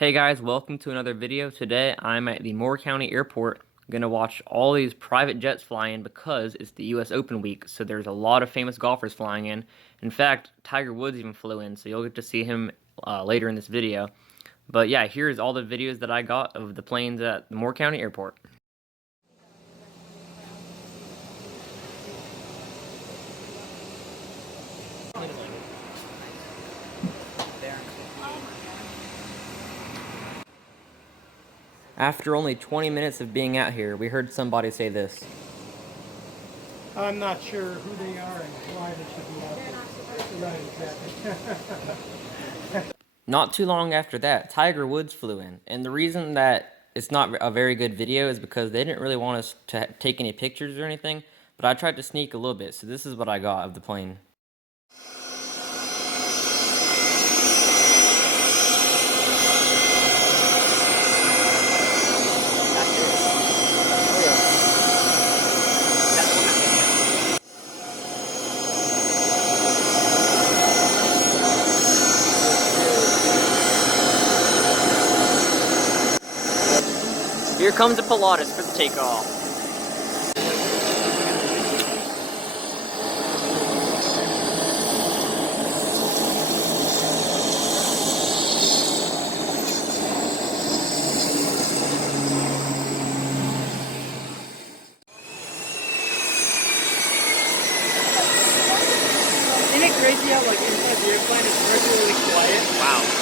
Hey guys, welcome to another video. Today I'm at the Moore County Airport. I'm gonna watch all these private jets fly in because it's the US Open week, so there's a lot of famous golfers flying in. In fact, Tiger Woods even flew in, so you'll get to see him later in this video. But yeah, here's all the videos that I got of the planes at the Moore County Airport. After only 20 minutes of being out here, we heard somebody say this. I'm not sure who they are and why they should be out there. Right, exactly. Not too long after that, Tiger Woods flew in, and the reason that it's not a very good video is because they didn't really want us to take any pictures or anything, but I tried to sneak a little bit, so this is what I got of the plane. Here comes the Pilatus for the takeoff. Isn't it crazy how like inside the airplane it's really quiet? Wow.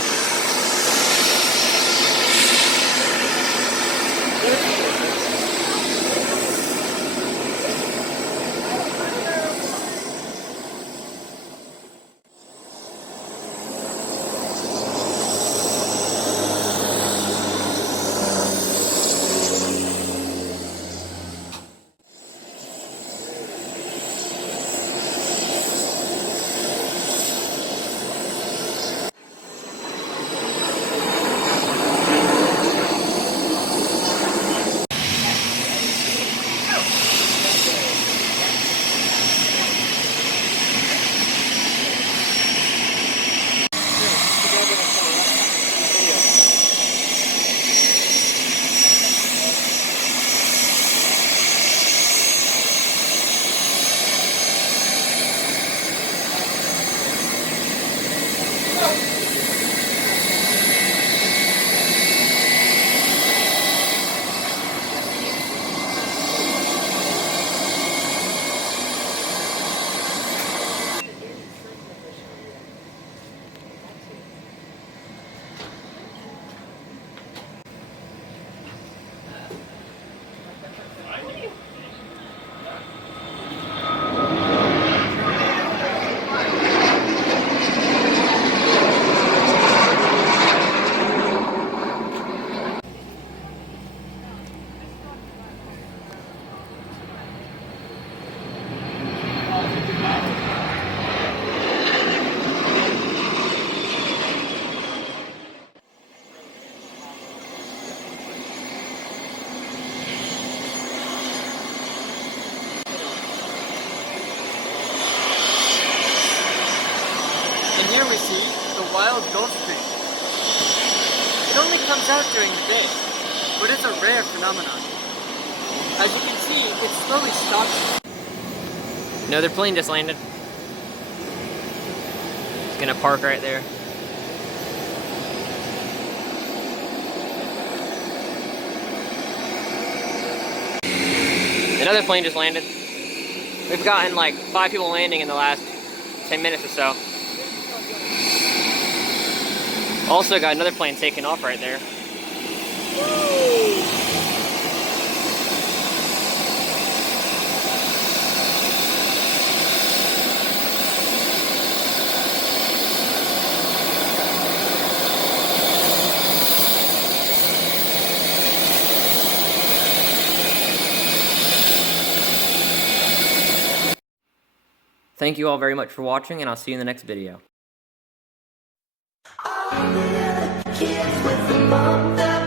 And here we see the wild Gulf Stream. It only comes out during the day, but it's a rare phenomenon. As you can see, it slowly stops. Another plane just landed. It's gonna park right there. Another plane just landed. We've gotten like 5 people landing in the last 10 minutes or so. Also got another plane taking off right there. Thank you all very much for watching, and I'll see you in the next video. All the other kids with the mom